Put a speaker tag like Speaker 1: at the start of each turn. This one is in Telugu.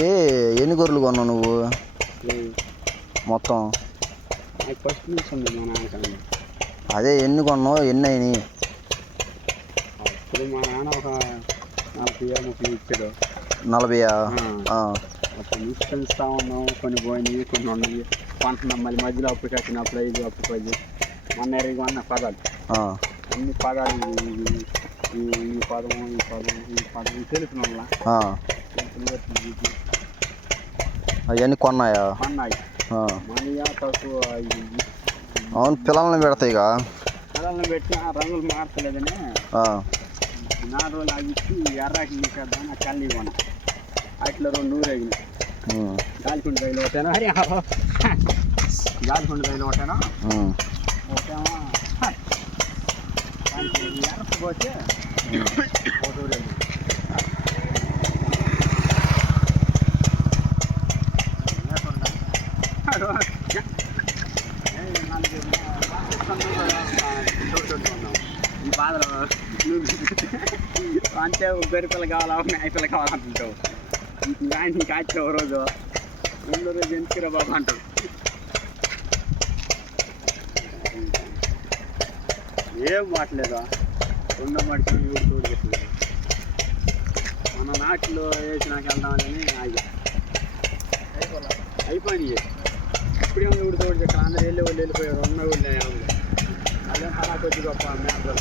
Speaker 1: ఏ ఎన్ని గొర్రెలు కొన్నావు నువ్వు? మొత్తం?
Speaker 2: నాకు ఫస్ట్ నుంచి ఉంది మా నాన్నకన్నా
Speaker 1: అదే ఎన్ని కొన్నావు? ఎన్ని అయినాయి?
Speaker 2: అప్పుడు మా నాన్న ఒక నలభై ముప్పై ఇచ్చాడు.
Speaker 1: నలభైయా
Speaker 2: అప్పుడు నుంచి పెంచుతా ఉన్నాం. కొన్ని పోయినాయి కొన్ని ఉన్నాయి. కొంటున్నాం మళ్ళీ మధ్యలో అప్పుడు కట్టినప్పుడు ఐదు అప్పుడు పది. మొన్న ఎరిగి అన్న పదాలు అన్ని పదాలు ఈ- పదము ఈ పదము ఈ పదము తెలిపిన
Speaker 1: అవన్నీ కొన్నాయా
Speaker 2: అన్నాయి
Speaker 1: ఆ.
Speaker 2: మనీయా తక్కువ
Speaker 1: అవును పిల్లల్ని పెడతాయిగా
Speaker 2: కలర్లు పెట్టి ఆ రంగులు మార్చలేదని. నాలుగు రోజులు ఆగిచ్చి ఎర్రాకి నీకేద్దాం కళ్ళు ఇవ్వను. అట్లా రెండు నూరు
Speaker 1: ఉమ్,
Speaker 2: గాలికొండ రైలు ఒకటేనా? గాలికొండ రైలు ఒకటేనా? ఒకటేమో దానికి పోతే ఒక ఈ బాధలు అంటే గొర్రె పిల్ల కావాలా మేక పిల్ల కావాలంటుంటావు ఆయన ఇంకా రోజు రెండో రోజు ఎందుకురా బాబు అంటావు ఏం మాట్లేదా రెండో మడిచి తోడు పెట్టలేదు మన నాటిలో వేసినాక వెళ్దామని ఆగి. అయిపోయింది ఇప్పుడే ఉంది ఊరు తోడు చెట్టు అందరూ వెళ్ళే వాళ్ళు వెళ్ళిపోయారు ఉన్న వాళ్ళు అదే అలా కొద్ది గొప్ప మేకలు